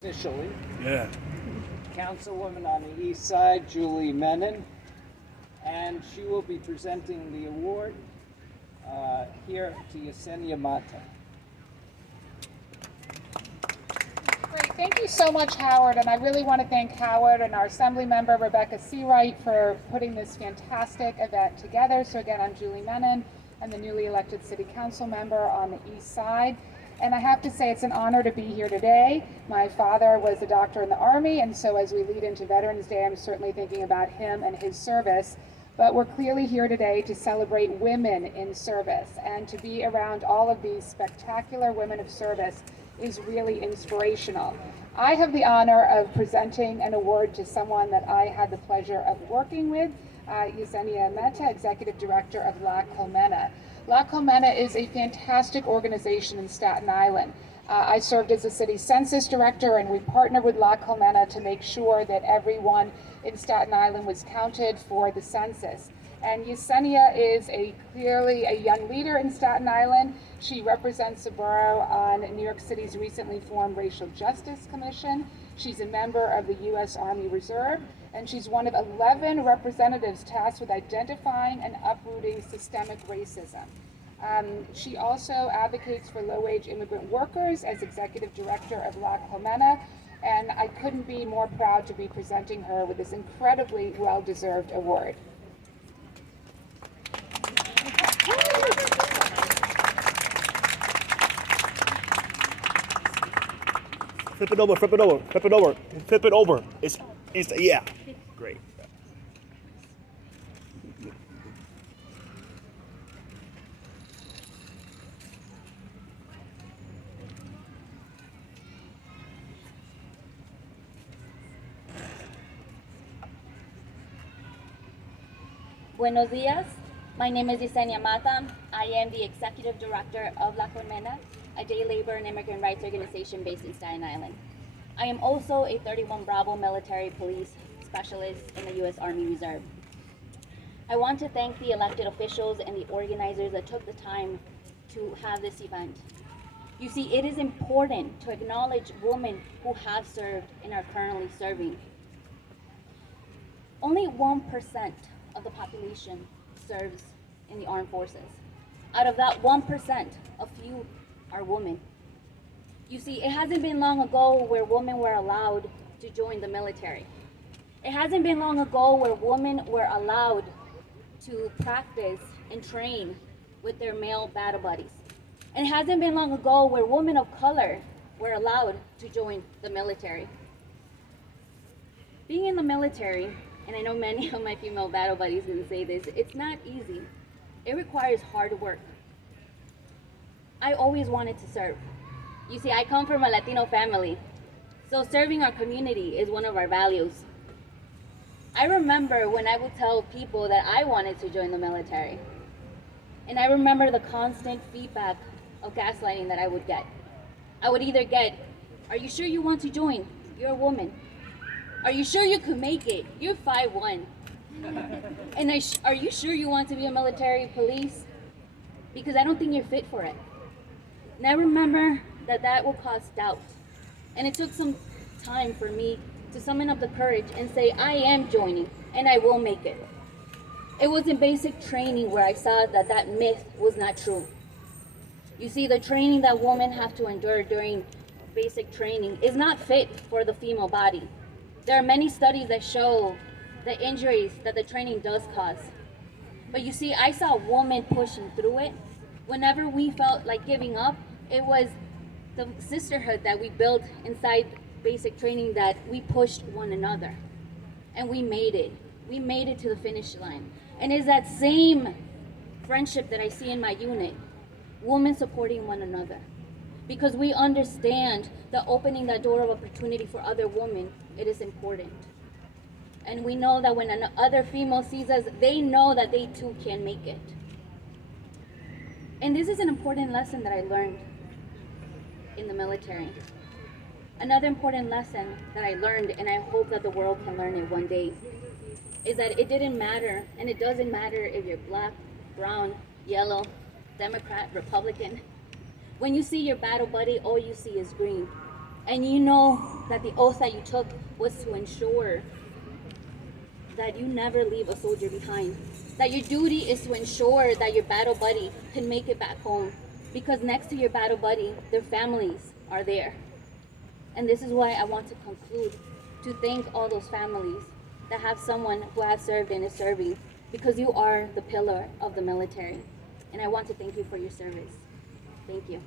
Officially, Yeah. Councilwoman on the East Side, Julie Menin, and she will be presenting the award here to Yesenia Mata. Great, thank you so much, Howard, and I really want to thank Howard and our Assembly Member Rebecca Seawright for putting this fantastic event together. So again, I'm Julie Menin. I'm the newly elected City Council member on the East Side. And I have to say it's an honor to be here today. My father was a doctor in the Army, and so as we lead into Veterans Day, I'm certainly thinking about him and his service. But we're clearly here today to celebrate women in service, and to be around all of these spectacular women of service is really inspirational. I have the honor of presenting an award to someone that I had the pleasure of working with, Yesenia Mata, Executive Director of La Colmena. La Colmena is a fantastic organization in Staten Island. I served as a city census director, and we partnered with La Colmena to make sure that everyone in Staten Island was counted for the census. And Yesenia is clearly a young leader in Staten Island. She represents the borough on New York City's recently formed Racial Justice Commission. She's a member of the U.S. Army Reserve, and she's one of 11 representatives tasked with identifying and uprooting systemic racism. She also advocates for low-wage immigrant workers as executive director of La Colmena, and I couldn't be more proud to be presenting her with this incredibly well-deserved award. Flip it over, flip it over, flip it over, flip it over. It's yeah. Great. Buenos días. My name is Yesenia Mata. I am the Executive Director of La Colmena, a day labor and immigrant rights organization based in Staten Island. I am also a 31 Bravo military police specialist in the U.S. Army Reserve. I want to thank the elected officials and the organizers that took the time to have this event. You see, it is important to acknowledge women who have served and are currently serving. Only 1% of the population serves in the armed forces. Out of that 1%, a few are women. You see, it hasn't been long ago where women were allowed to join the military. It hasn't been long ago where women were allowed to practice and train with their male battle buddies. And it hasn't been long ago where women of color were allowed to join the military. Being in the military, and I know many of my female battle buddies can say this, it's not easy. It requires hard work. I always wanted to serve. You see, I come from a Latino family, so serving our community is one of our values. I remember when I would tell people that I wanted to join the military, and I remember the constant feedback of gaslighting that I would get. I would either get, "Are you sure you want to join? You're a woman. Are you sure you could make it? You're 5'1". And are you sure you want to be a military police? Because I don't think you're fit for it. And I remember that would cause doubt. And it took some time for me to summon up the courage and say, I am joining and I will make it. It was in basic training where I saw that myth was not true. You see, the training that women have to endure during basic training is not fit for the female body. There are many studies that show the injuries that the training does cause. But you see, I saw women pushing through it. Whenever we felt like giving up, it was the sisterhood that we built inside basic training that we pushed one another. And we made it. We made it to the finish line. And it's that same friendship that I see in my unit, women supporting one another. Because we understand that opening that door of opportunity for other women, it is important. And we know that when another female sees us, they know that they too can make it. And this is an important lesson that I learned in the military. Another important lesson that I learned, and I hope that the world can learn it one day, is that it didn't matter, and it doesn't matter if you're black, brown, yellow, Democrat, Republican. When you see your battle buddy, all you see is green. And you know that the oath that you took was to ensure that you never leave a soldier behind. That your duty is to ensure that your battle buddy can make it back home. Because next to your battle buddy, their families are there. And this is why I want to conclude, to thank all those families that have someone who has served and is serving, because you are the pillar of the military. And I want to thank you for your service. Thank you.